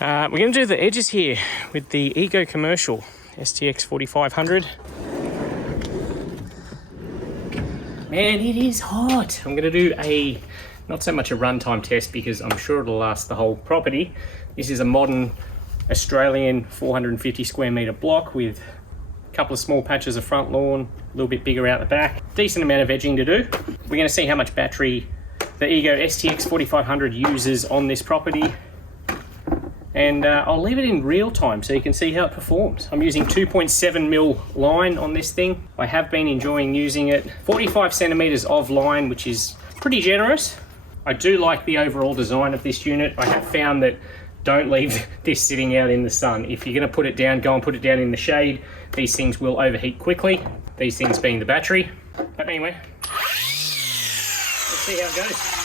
We're going to do the edges here with the Ego Commercial STX4500. Man, it is hot. I'm going to do not so much a runtime test because I'm sure it'll last the whole property. This is a modern Australian 450 square metre block with a couple of small patches of front lawn, a little bit bigger out the back. Decent amount of edging to do. We're going to see how much battery the Ego STX4500 uses on this property. And I'll leave it in real time so you can see how it performs. I'm using 2.7mm line on this thing. I have been enjoying using it. 45 centimeters of line, which is pretty generous. I do like the overall design of this unit. I have found that don't leave this sitting out in the sun. If you're gonna put it down, go and put it down in the shade. These things will overheat quickly. These things being the battery. But anyway, let's see how it goes.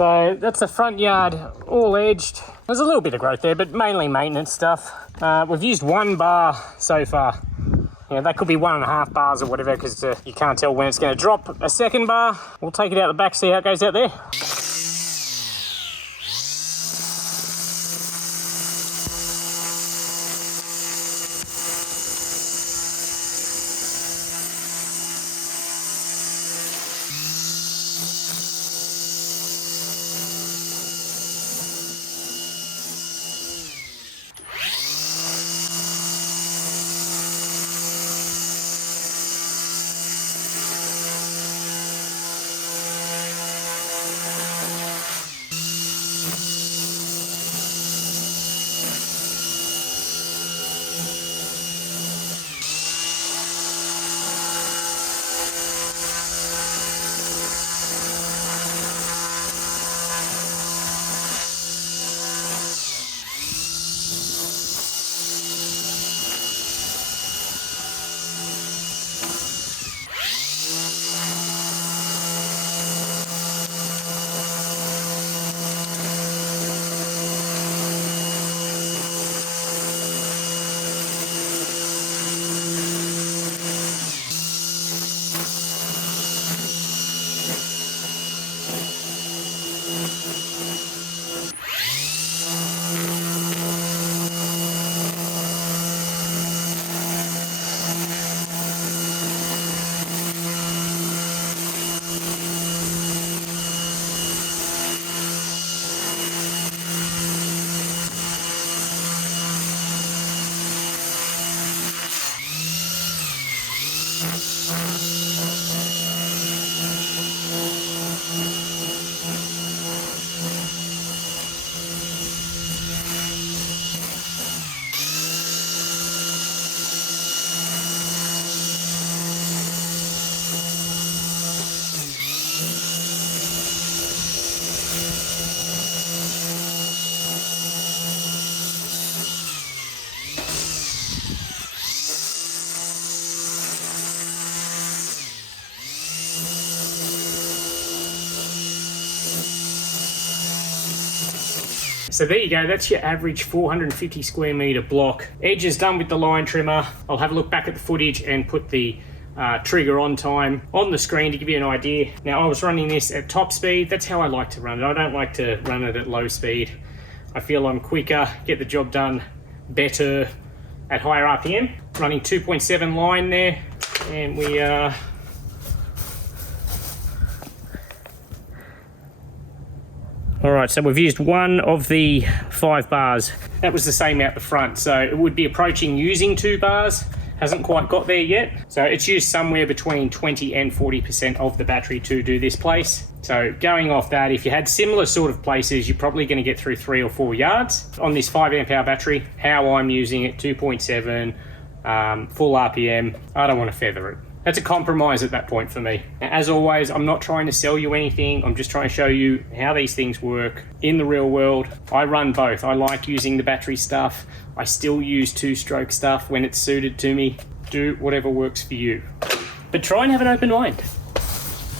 So that's the front yard all edged. There's a little bit of growth there, but mainly maintenance stuff. We've used 1 bar so far. Yeah, that could be 1.5 bars or whatever, because you can't tell when it's going to drop a second bar. We'll take it out the back, see how it goes out there. So there you go, that's your average 450 square meter block. Edge is done with the line trimmer. I'll have a look back at the footage and put the trigger on time on the screen to give you an idea. Now I was running this at top speed. That's how I like to run it. I don't like to run it at low speed. I feel I'm quicker, get the job done better at higher RPM. Running 2.7 line there, and we are all right, so we've used 1 of the 5 bars. That was the same out the front, so it would be approaching using 2 bars. Hasn't quite got there yet. So it's used somewhere between 20 and 40% of the battery to do this place. So going off that, if you had similar sort of places, you're probably going to get through 3 or 4 yards. On this 5 amp hour battery, how I'm using it, 2.7, full RPM, I don't want to feather it. That's a compromise at that point for me. As always, I'm not trying to sell you anything. I'm just trying to show you how these things work in the real world. I run both. I like using the battery stuff. I still use 2-stroke stuff when it's suited to me. Do whatever works for you. But try and have an open mind.